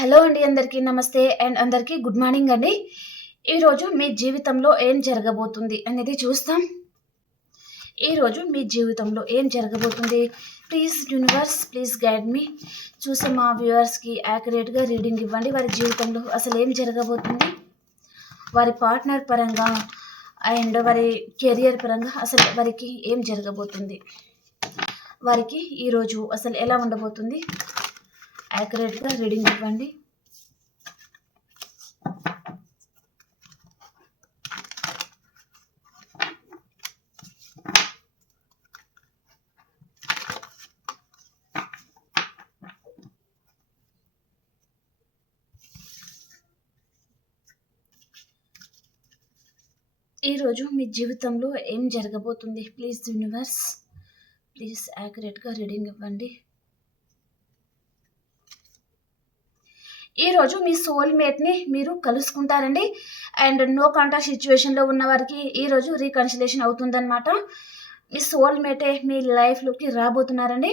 Hello అండి, అందరికీ నమస్తే అండ్ అందరికీ గుడ్ మార్నింగ్ అండి. ఈరోజు మీ జీవితంలో ఏం జరగబోతుంది అనేది చూస్తాం. ఈరోజు మీ జీవితంలో ఏం జరగబోతుంది? ప్లీజ్ యూనివర్స్, ప్లీజ్ గైడ్ మీ. చూసే మా వ్యూవర్స్కి యాక్యురేట్గా రీడింగ్ ఇవ్వండి. వారి జీవితంలో అసలు ఏం జరగబోతుంది, వారి పార్ట్నర్ పరంగా అండ్ వారి కెరియర్ పరంగా అసలు వారికి ఏం జరగబోతుంది, వారికి ఈరోజు అసలు ఎలా ఉండబోతుంది, యాక్యురేట్గా రీడింగ్ ఇవ్వండి. ఈరోజు మీ జీవితంలో ఏం జరగబోతుంది? ప్లీజ్ యూనివర్స్, ప్లీజ్ యాక్యురేట్గా రీడింగ్ ఇవ్వండి. ఈరోజు మీ సోల్మేట్ని మీరు కలుసుకుంటారండి. అండ్ నో కాంటాక్ట్ సిచ్యువేషన్లో ఉన్న వారికి ఈరోజు రీకన్సిలేషన్ అవుతుందన్నమాట. మీ సోల్మేటే మీ లైఫ్లోకి రాబోతున్నారండి.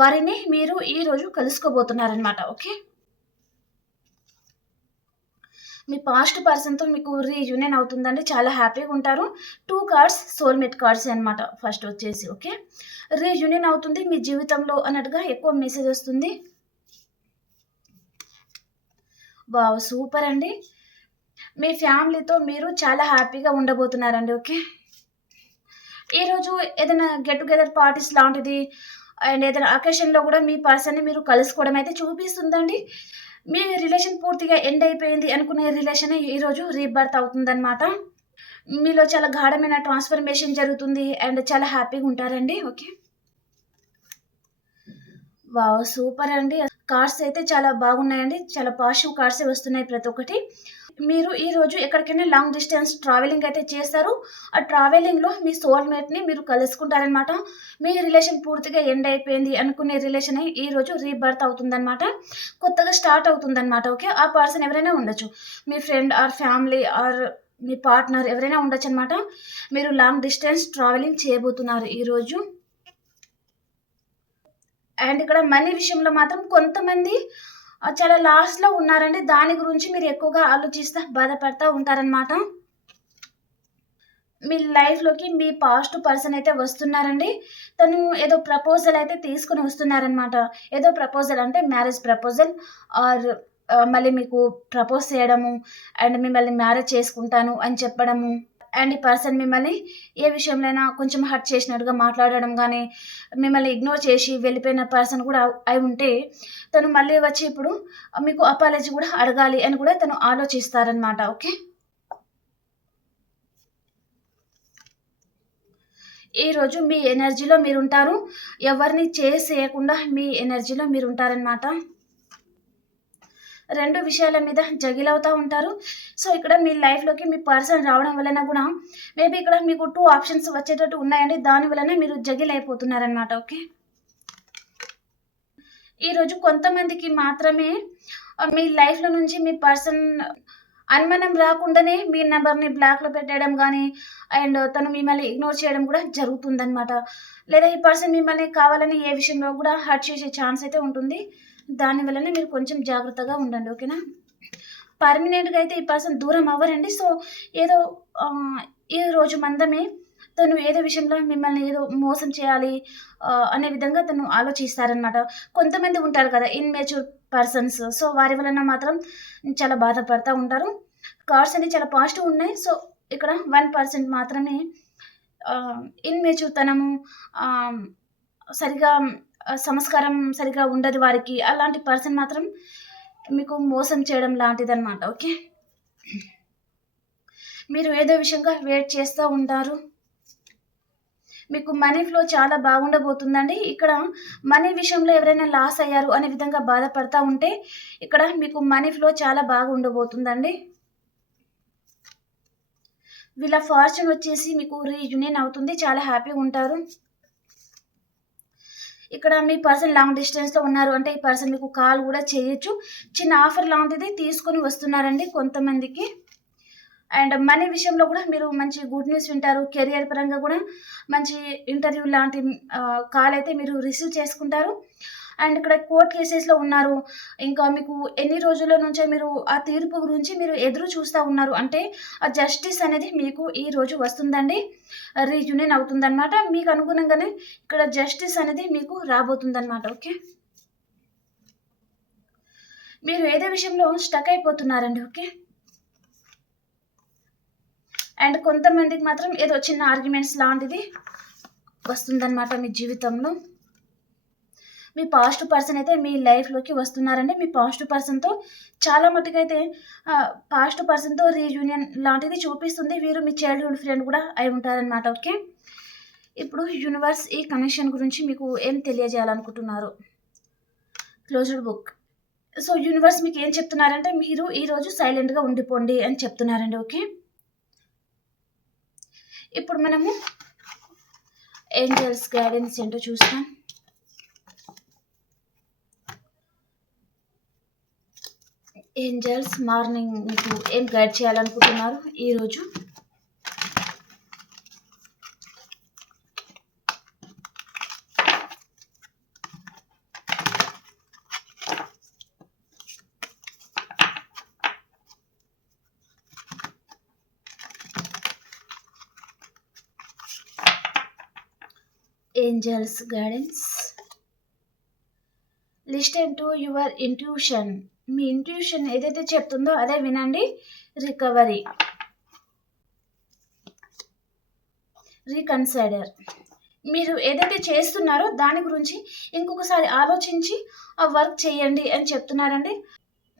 వారిని మీరు ఈరోజు కలుసుకోబోతున్నారనమాట. ఓకే, మీ పాస్ట్ పర్సన్తో మీకు రీయూనియన్ అవుతుందండి. చాలా హ్యాపీగా ఉంటారు. 2 కార్డ్స్ సోల్మేట్ కార్డ్స్ అనమాట. ఫస్ట్ వచ్చేసి ఓకే, రీయూనియన్ అవుతుంది మీ జీవితంలో అన్నట్టుగా ఎక్కువ మెసేజ్ వస్తుంది. వావ్, సూపర్ అండి. మీ ఫ్యామిలీతో మీరు చాలా హ్యాపీగా ఉండబోతున్నారండి. ఓకే, ఈరోజు ఏదైనా గెట్ టుగెదర్ పార్టీస్ లాంటిది అండ్ ఏదైనా అకేషన్లో కూడా మీ పర్సన్ని మీరు కలుసుకోవడం అయితే చూపిస్తుందండి. మీ రిలేషన్ పూర్తిగా ఎండ్ అయిపోయింది అనుకునే రిలేషన్ ఈరోజు రీబర్త్ అవుతుందన్నమాట. మీలో చాలా గాఢమైన ట్రాన్స్ఫర్మేషన్ జరుగుతుంది అండ్ చాలా హ్యాపీగా ఉంటారండి. ఓకే, వావ్, సూపర్ అండి. కార్డ్స్ అయితే చాలా బాగున్నాయండి. చాలా పాజిటివ్ కార్డ్సే వస్తున్నాయి ప్రతి ఒక్కటి. మీరు ఈరోజు ఎక్కడికైనా లాంగ్ డిస్టెన్స్ ట్రావెలింగ్ అయితే చేస్తారు. ఆ ట్రావెలింగ్లో మీ సోల్మేట్ని మీరు కలుసుకుంటారనమాట. మీ రిలేషన్ పూర్తిగా ఎండ్ అయిపోయింది అనుకునే రిలేషన్ ఈరోజు రీబర్త్ అవుతుందన్నమాట. కొత్తగా స్టార్ట్ అవుతుందన్నమాట. ఓకే, ఆ పర్సన్ ఎవరైనా ఉండొచ్చు, మీ ఫ్రెండ్ ఆర్ ఫ్యామిలీ ఆర్ మీ పార్ట్నర్ ఎవరైనా ఉండొచ్చు అనమాట. మీరు లాంగ్ డిస్టెన్స్ ట్రావెలింగ్ చేయబోతున్నారు ఈరోజు. అండ్ ఇక్కడ మనీ విషయంలో మాత్రం కొంతమంది చాలా లాస్ట్లో ఉన్నారండి. దాని గురించి మీరు ఎక్కువగా ఆలోచిస్తూ బాధపడతా ఉంటారనమాట. మీ లైఫ్లోకి మీ పాస్ట్ పర్సన్ అయితే వస్తున్నారండి. తను ఏదో ప్రపోజల్ అయితే తీసుకుని వస్తున్నారనమాట. ఏదో ప్రపోజల్ అంటే మ్యారేజ్ ప్రపోజల్ ఆర్ మళ్ళీ మీకు ప్రపోజ్ చేయడము అండ్ మిమ్మల్ని మ్యారేజ్ చేసుకుంటాను అని చెప్పడము. అండ్ ఈ పర్సన్ మిమ్మల్ని ఏ విషయంలోనైనా కొంచెం హర్ట్ చేసినట్టుగా మాట్లాడడం కానీ, మిమ్మల్ని ఇగ్నోర్ చేసి వెళ్ళిపోయిన పర్సన్ కూడా అయి ఉంటే తను మళ్ళీ వచ్చి ఇప్పుడు మీకు అపాలజీ కూడా అడగాలి అని కూడా తను ఆలోచిస్తారనమాట. ఓకే, ఈరోజు మీ ఎనర్జీలో మీరుంటారు. ఎవరిని చేసేయకుండా మీ ఎనర్జీలో మీరుంటారనమాట. 2 విషయాల మీద జగిల్ అవుతా ఉంటారు. సో, ఇక్కడ మీ లైఫ్‌లోకి మీ పర్సన్ రావడం వలన కూడా మేబీ ఇక్కడ మీకు 2 ఆప్షన్స్ వచ్చేటట్టు ఉన్నాయండి. దాని వలన మీరు జగిల్ అయిపోతున్నారనమాట. ఓకే, ఈరోజు కొంతమందికి మాత్రమే మీ లైఫ్‌లో నుంచి మీ పర్సన్ అనుమానం రాకుండానే మీ నంబర్‌ని బ్లాక్‌లో పెట్టేయడం గానీ, అండ్ తను మిమ్మల్ని ఇగ్నోర్ చేయడం కూడా జరుగుతుందనమాట. లేదా ఈ పర్సన్ మిమ్మల్ని కావాలని ఏ విషయంలో కూడా హర్ట్ చేసే ఛాన్స్ అయితే ఉంటుంది. దాని వలన మీరు కొంచెం జాగ్రత్తగా ఉండండి. ఓకేనా? పర్మనెంట్‌గా అయితే ఈ పర్సన్ దూరం అవ్వరండి. సో, ఏదో ఈ రోజు మందమే తను ఏదో విషయంలో మిమ్మల్ని ఏదో మోసం చేయాలి అనే విధంగా తను ఆలోచిస్తారనమాట. కొంతమంది ఉంటారు కదా ఇన్‌మెచ్యూర్ పర్సన్స్. సో, వారి వలన మాత్రం చాలా బాధపడతా ఉంటారు. కార్డ్స్ అన్ని చాలా పాజిటివ్ ఉన్నాయి. సో, ఇక్కడ 1% మాత్రమే ఇన్‌మెచ్యూర్ తనము ఆహ్, సరిగా సంస్కారం సరిగ్గా ఉండదు వారికి. అలాంటి పర్సన్ మాత్రం మీకు మోసం చేయడం లాంటిదనమాట. ఓకే, మీరు ఏదో విషయంగా వెయిట్ చేస్తూ ఉంటారు. మీకు మనీ ఫ్లో చాలా బాగుండబోతుందండి. ఇక్కడ మనీ విషయంలో ఎవరైనా లాస్ అయ్యారు అనే విధంగా బాధపడతా ఉంటే ఇక్కడ మీకు మనీ ఫ్లో చాలా బాగా ఉండబోతుందండి. వీళ్ళ ఫార్చ్యూన్ వచ్చేసి మీకు రీయూనియన్ అవుతుంది. చాలా హ్యాపీగా ఉంటారు. ఇక్కడ మీ పర్సన్ లాంగ్ డిస్టెన్స్‌లో ఉన్నారు అంటే ఈ పర్సన్ మీకు కాల్ కూడా చేయొచ్చు. చిన్న ఆఫర్ లాంటిది తీసుకొని వస్తున్నారండి కొంతమందికి. అండ్ మనీ విషయంలో కూడా మీరు మంచి గుడ్ న్యూస్ వింటారు. కెరియర్ పరంగా కూడా మంచి ఇంటర్వ్యూ లాంటి కాల్ అయితే మీరు రిసీవ్ చేసుకుంటారు. అండ్ ఇక్కడ కోర్ట్ కేసెస్లో ఉన్నారు. ఇంకా మీకు ఎన్ని రోజుల నుంచో మీరు ఆ తీర్పు గురించి మీరు ఎదురు చూస్తూ ఉన్నారు. అంటే ఆ జస్టిస్ అనేది మీకు ఈ రోజు వస్తుందండి. రీయూనియన్ అవుతుందన్నమాట. మీకు అనుగుణంగానే ఇక్కడ జస్టిస్ అనేది మీకు రాబోతుందన్నమాట. ఓకే, మీరు ఏదో విషయంలో స్టక్ అయిపోతున్నారండి. ఓకే, అండ్ కొంతమందికి మాత్రం ఏదో చిన్న ఆర్గ్యుమెంట్స్ లాంటిది వస్తుందన్నమాట మీ జీవితంలో. మీ పాజిటివ్ పర్సన్ అయితే మీ లైఫ్లోకి వస్తున్నారండి. మీ పాజిటివ్ పర్సన్తో చాలా మటుకైతే పాజిటివ్ పర్సన్తో రీయూనియన్ లాంటిది చూపిస్తుంది. వీరు మీ చైల్డ్హుడ్ ఫ్రెండ్ కూడా అయి ఉంటారనమాట. ఓకే, ఇప్పుడు యూనివర్స్ ఈ కనెక్షన్ గురించి మీకు ఏం తెలియజేయాలనుకుంటున్నారు? Closed book. సో యూనివర్స్ మీకు ఏం చెప్తున్నారంటే మీరు ఈరోజు సైలెంట్గా ఉండిపోండి అని చెప్తున్నారండి. ఓకే, ఇప్పుడు మనము ఏంజల్స్ గైడెన్స్ ఏంటో చూస్తాం. ఏంజల్స్ మార్నింగ్ మీకు ఏం గైడ్ చేయాలనుకుంటున్నారు ఈరోజు? Angels guidance. Listen to your intuition. మీ ఇంట్యూషన్ ఏదైతే చెప్తుందో అదే వినండి. Recovery, reconsider. మీరు ఏదైతే చేస్తున్నారో దాని గురించి ఇంకొకసారి ఆలోచించి ఆ వర్క్ చేయండి అని చెప్తున్నారండి.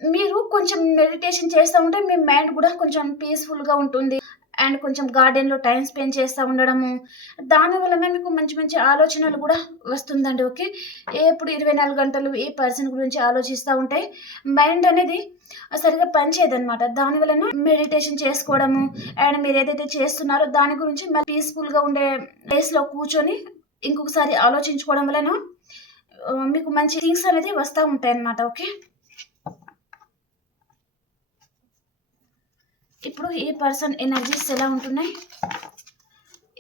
మీరు కొంచెం మెడిటేషన్ చేస్తూ ఉంటే మీ మైండ్ కూడా కొంచెం పీస్ఫుల్గా ఉంటుంది. అండ్ కొంచెం గార్డెన్లో టైం స్పెండ్ చేస్తూ ఉండడము, దానివలన మీకు మంచి మంచి ఆలోచనలు కూడా వస్తుందండి. ఓకే, ఎప్పుడు 24 గంటలు ఏ పర్సన్ గురించి ఆలోచిస్తూ ఉంటే మైండ్ అనేది సరిగా పనిచేయదనమాట. దానివలన మెడిటేషన్ చేసుకోవడము అండ్ మీరు ఏదైతే చేస్తున్నారో దాని గురించి మళ్ళీ పీస్ఫుల్గా ఉండే ప్లేస్లో కూర్చొని ఇంకొకసారి ఆలోచించుకోవడం వలన మీకు మంచి థింగ్స్ అనేది వస్తూ ఉంటాయి అన్నమాట. ఓకే, ఇప్పుడు ఈ పర్సన్ ఎనర్జీస్ ఎలా ఉంటున్నాయి?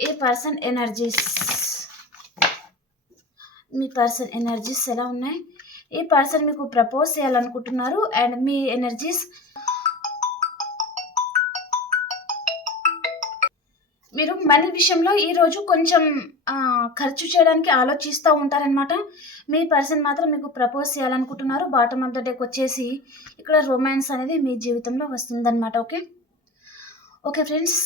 ఈ పర్సన్ ఎనర్జీస్, మీ పర్సన్ ఎనర్జీస్ ఎలా ఉన్నాయి? ఈ పర్సన్ మీకు ప్రపోజ్ చేయాలనుకుంటున్నారు. అండ్ మీ ఎనర్జీస్ మీరు మనీ విషయంలో ఈరోజు కొంచెం ఖర్చు చేయడానికి ఆలోచిస్తూ ఉంటారనమాట. మీ పర్సన్ మాత్రం మీకు ప్రపోజ్ చేయాలనుకుంటున్నారు. బాటమ్ ఆఫ్ ద డేకి వచ్చేసి ఇక్కడ రొమాన్స్ అనేది మీ జీవితంలో వస్తుందన్నమాట. ఓకే, ఓకే ఫ్రెండ్స్,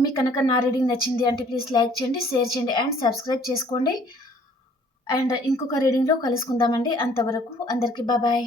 మీకు కనుక నా రీడింగ్ నచ్చింది అంటే ప్లీజ్ లైక్ చేయండి, షేర్ చేయండి అండ్ సబ్స్క్రైబ్ చేసుకోండి. అండ్ ఇంకొక రీడింగ్లో కలుసుకుందామండి. అంతవరకు అందరికీ బాయ్.